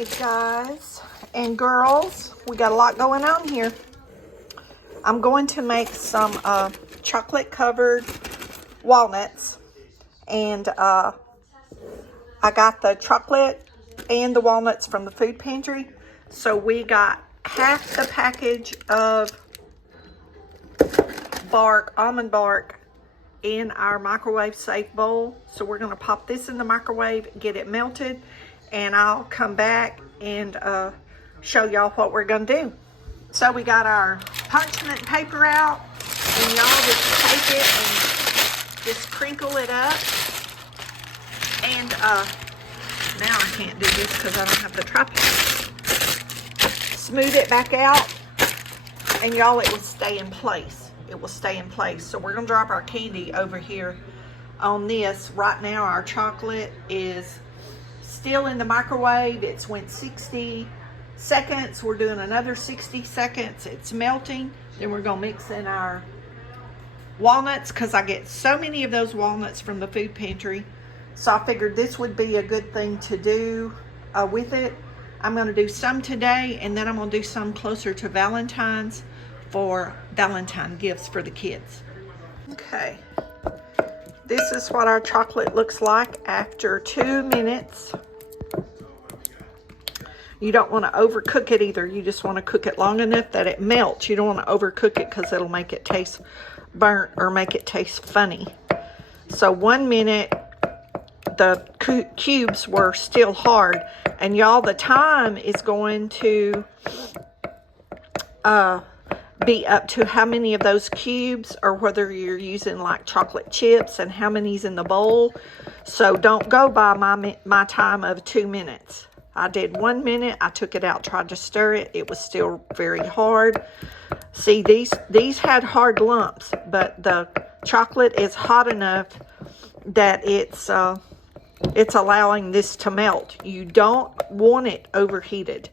Hey guys and girls, we got a lot going on here. I'm going to make some chocolate covered walnuts, and I got the chocolate and the walnuts from the food pantry. So we got half the package of almond bark in our microwave safe bowl. So we're going to pop this in the microwave, get it melted, and I'll come back and show y'all what we're going to do. So we got our parchment paper out, and y'all just take it and just crinkle it up. And now I can't do this because I don't have the tripod. Smooth it back out, and y'all, it will stay in place. It will stay in place. So we're going to drop our candy over here on this. Right now our chocolate is still in the microwave. It's went 60 seconds. We're doing another 60 seconds. It's melting. Then we're going to mix in our walnuts because I get so many of those walnuts from the food pantry. So I figured this would be a good thing to do with it. I'm going to do some today, and then I'm going to do some closer to Valentine's for Valentine gifts for the kids. Okay. This is what our chocolate looks like after 2 minutes. You don't want to overcook it either. You just want to cook it long enough that it melts. You don't want to overcook it because it'll make it taste burnt or make it taste funny. So 1 minute, the cubes were still hard. And y'all, the time is going to be up to how many of those cubes, or whether you're using like chocolate chips and how many's in the bowl. So don't go by my time of 2 minutes. I did 1 minute. I took it out, tried to stir it. It was still very hard. See, these had hard lumps, but the chocolate is hot enough that it's allowing this to melt. You don't want it overheated.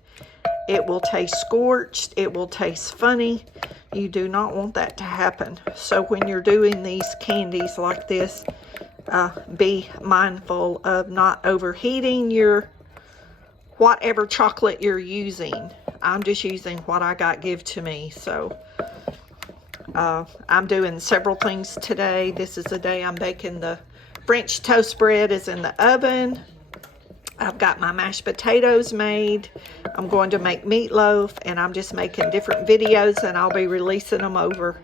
It will taste scorched. It will taste funny. You do not want that to happen. So when you're doing these candies like this, be mindful of not overheating your whatever chocolate you're using. I'm just using what I got give to me. So I'm doing several things today. This is the day I'm baking the French toast bread is in the oven. I've got my mashed potatoes made. I'm going to make meatloaf, and I'm just making different videos, and I'll be releasing them over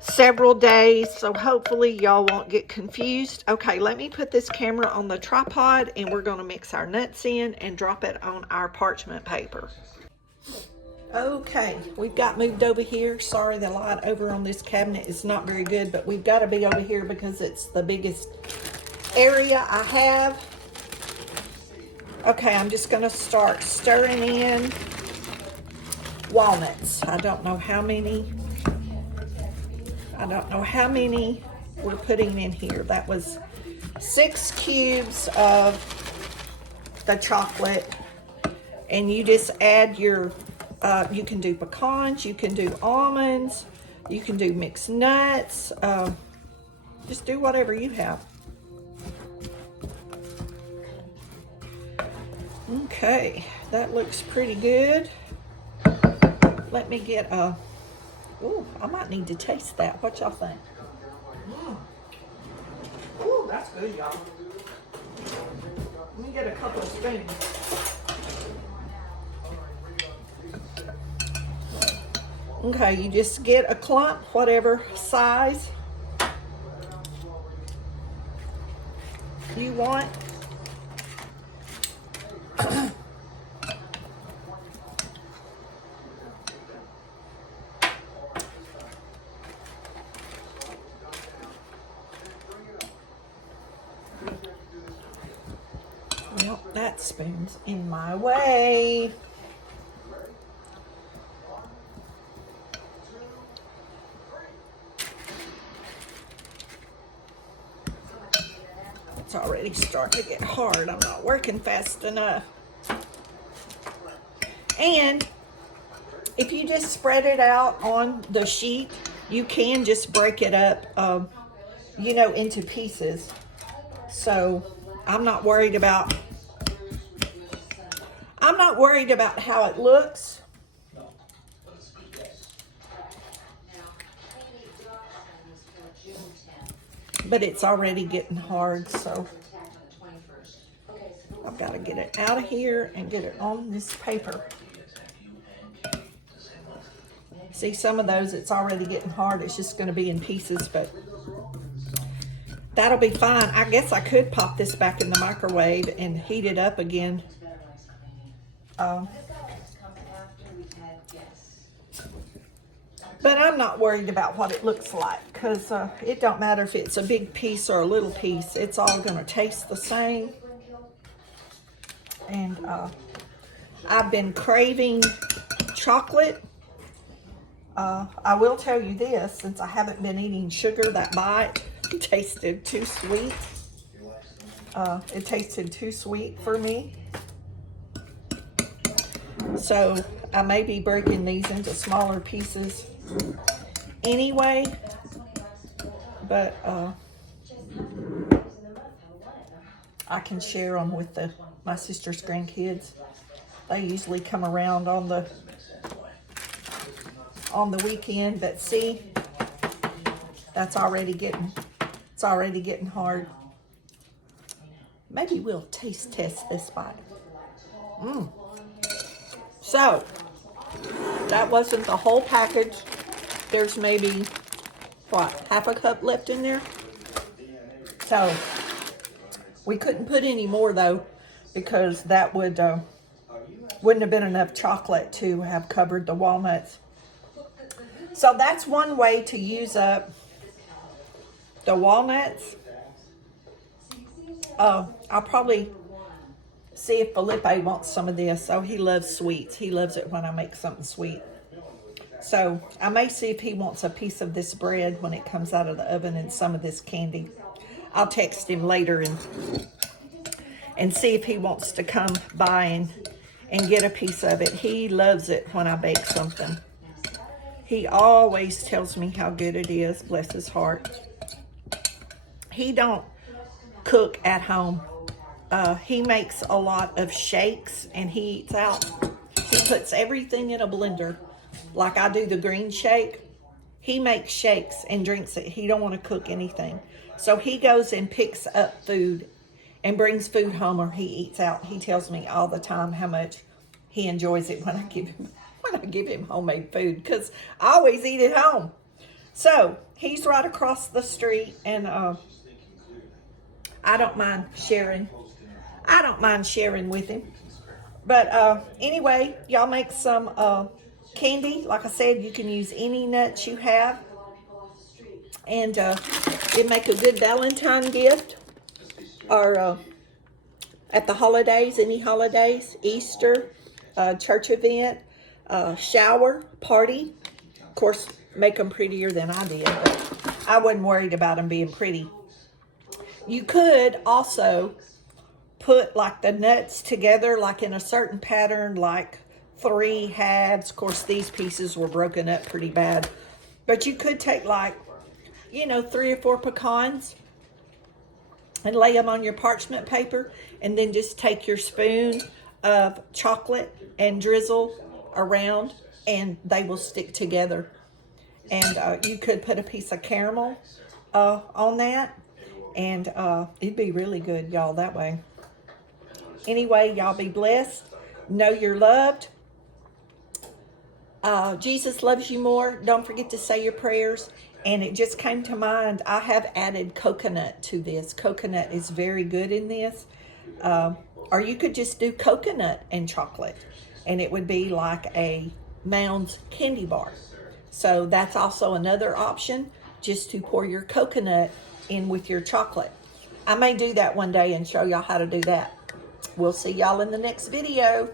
several days. So hopefully y'all won't get confused. Okay, let me put this camera on the tripod, and we're going to mix our nuts in and drop it on our parchment paper. Okay, we've got moved over here. Sorry, the light over on this cabinet is not very good, but we've got to be over here because it's the biggest area I have. Okay, I'm just going to start stirring in walnuts. I don't know how many we're putting in here. That was 6 cubes of the chocolate, and you just add your you can do pecans, you can do almonds, you can do mixed nuts, just do whatever you have. Okay, that looks pretty good. Let me get a, ooh, I might need to taste that. What y'all think? Ooh, that's good, y'all. Let me get a couple of spoons. Okay, you just get a clump, whatever size you want. Well, that spoon's in my way. It's already starting to get hard. I'm not working fast enough. And if you just spread it out on the sheet, you can just break it up, you know, into pieces. So I'm not worried about I'm not worried about how it looks. But it's already getting hard, so I've got to get it out of here and get it on this paper. See, some of those, it's already getting hard. It's just going to be in pieces, but that'll be fine. I guess I could pop this back in the microwave and heat it up again. But I'm not worried about what it looks like, because it don't matter if it's a big piece or a little piece. It's all going to taste the same. And I've been craving chocolate. I will tell you this, since I haven't been eating sugar, that bite tasted too sweet. It tasted too sweet for me. So I may be breaking these into smaller pieces anyway, but I can share them with my sister's grandkids. They usually come around on the weekend, but see, it's already getting hard. Maybe we'll taste test this bite. So that wasn't the whole package. There's maybe, what, half a cup left in there? So we couldn't put any more though, because that wouldn't have been enough chocolate to have covered the walnuts. So that's one way to use up the walnuts. I'll probably see if Felipe wants some of this. Oh, he loves sweets. He loves it when I make something sweet. So I may see if he wants a piece of this bread when it comes out of the oven and some of this candy. I'll text him later and see if he wants to come by and get a piece of it. He loves it when I bake something. He always tells me how good it is, bless his heart. He don't cook at home. He makes a lot of shakes and he eats out. He puts everything in a blender. Like I do the green shake. He makes shakes and drinks it. He don't want to cook anything. So he goes and picks up food and brings food home, or he eats out. He tells me all the time how much he enjoys it when I give him homemade food, because I always eat at home. So he's right across the street, and I don't mind sharing. I don't mind sharing with him. But anyway, y'all make some candy. Like I said, you can use any nuts you have. And it'd make a good Valentine gift. Or at the holidays, any holidays, Easter, church event, shower, party. Of course, make them prettier than I did. But I wasn't worried about them being pretty. You could also put like the nuts together like in a certain pattern, like 3 halves. Of course, these pieces were broken up pretty bad. But you could take like, 3 or 4 pecans and lay them on your parchment paper, and then just take your spoon of chocolate and drizzle around, and they will stick together. And you could put a piece of caramel on that, and it'd be really good, y'all, that way. Anyway, y'all be blessed. Know you're loved. Jesus loves you more. Don't forget to say your prayers. And it just came to mind, I have added coconut to this. Coconut is very good in this. Or you could just do coconut and chocolate, and it would be like a Mounds candy bar. So that's also another option, just to pour your coconut in with your chocolate. I may do that one day and show y'all how to do that. We'll see y'all in the next video.